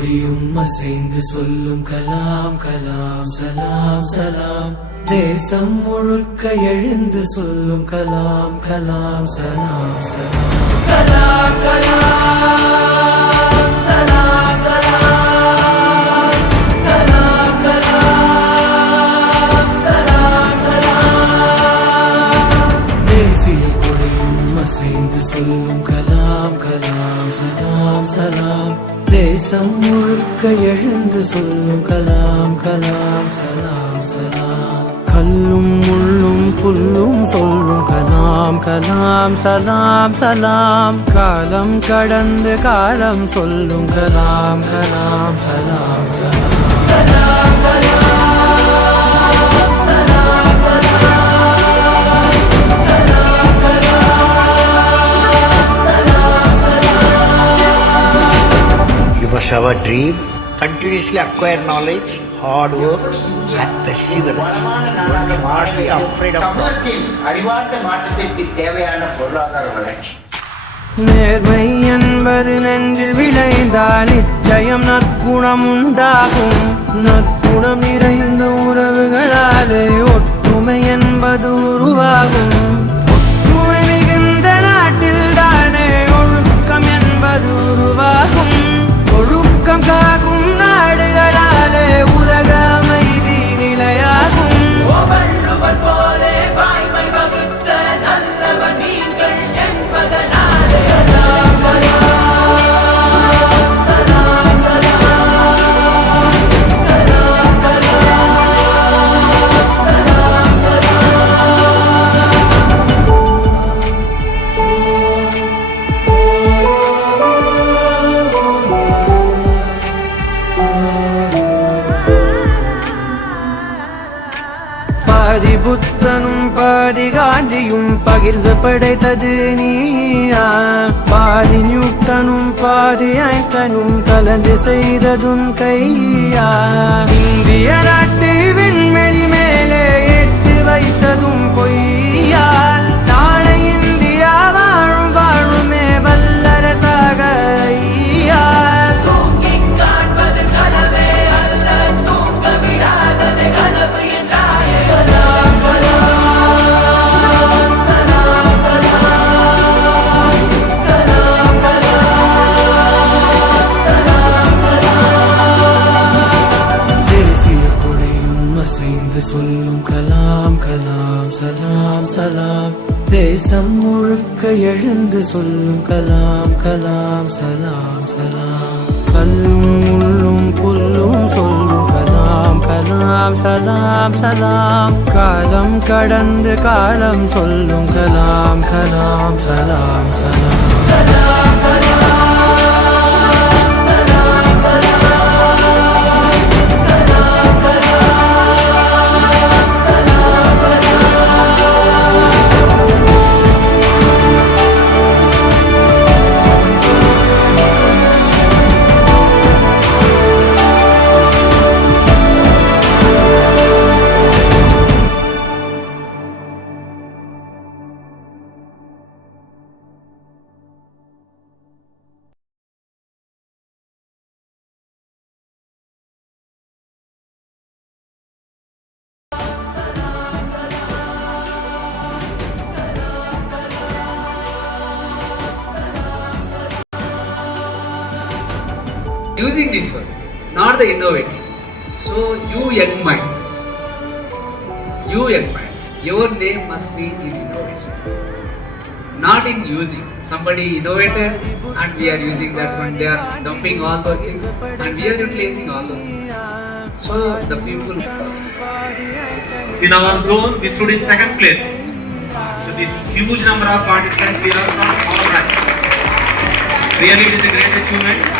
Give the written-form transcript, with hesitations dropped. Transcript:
கொடியும் அசைந்து சொல்லும் கலாம் கலாம் சலாம் சலாம். தேசம் முழுக்க எழுந்து சொல்லும் கலாம் கலாம் சலாம் சலாம். கலாம் கலாம் சலாம் சலாம். கலாம் கலாம் சலாம் சலாம். தேசிய கொடியும் அசைந்து சொல்லும் கலாம் கலாம் சலாம் சலாம். தேசம் முழுக்க எழுந்து சொல்லும் கலாம் கலாம் சலாம் சலாம். கல்லும் முள்ளும் புல்லும் சொல்லும் கலாம் கலாம் சலாம் சலாம். காலம் கடந்து காலம் சொல்லும் கலாம் கலாம் சலாம் சலாம். கலாம் கலாம் சலாம் சலாம். கலாம் கலாம் சலாம் சலாம். You must have a dream, continuously acquire knowledge, hard work and perseverance. You should not be afraid of சமூகத்தில் அறிவார்ந்த மாற்றத்திற்கு தேவையான பொருளாதார வளர்ச்சி. நேர்மை என்பது நெஞ்சில் விளைந்தால் நிச்சயம் நற்குணம் உண்டாகும். நற்குணம் நிறைந்த உறவுகளாலே ஒற்றுமை என்பது உருவாகும். ஒற்றுமை மிகுந்த நாட்டில் தானே ஒழுக்கம் என்பது உருவாகும். ஒழுக்கம் காக்கும் நாடுகளாலே உலக அமைதி நிலையாகும். வள்ளுவர் போலே வாய்மை வகுத்த நல்லவன் நீங்கள் என்பதனாலே. கலாம் கலாம் சலாம் சலாம். கலாம் கலாம் சலாம் பாதி புத்தனும் பாதி காந்தியும் பகிர்ந்து படைத்தது நீயா. பாதி நியூட்டனும் பாதி ஐன்ஸ்டைனும் கலந்து செய்ததும் கையா. இந்திய நாட்டு விண்வெளி மேலே எட்டு வைத்ததும் பொய்யா. நாளை இந்தியா வாழும் வாழுமே வல்லரசாக ஐயா. தூங்கிக் காண்பது கனவே அல்ல, தூங்க விடாதது கனவு என்றாயே. கலாம் கலாம் சலாம் சலாம். கலாம் கலாம் சலாம் சலாம். தேசிய கொடியும் அசைந்து சொல்லும் கலாம் கலாம் சலாம் சலாம். தேசம் முழுக்க எழுந்து சொல்லும் கலாம் கலாம் சலாம் சலாம். கல்லும் முள்ளும் புல்லும் சொல்லும் கலாம் கலாம் சலாம் சலாம். காலம் கடந்து காலம் சொல்லும் கலாம் கலாம் சலாம் சலாம். கலாம் கலாம் சலாம் சலாம். கலாம் கலாம் சலாம் Using this one, not the innovative. So you young minds, your name must be in innovation, not in using. Somebody innovated and we are using that one. They are dumping all those things and we are utilizing all those things. So the people in our zone, we stood in second place. So this huge number of participants we have from all ranks. Really, it is a great achievement.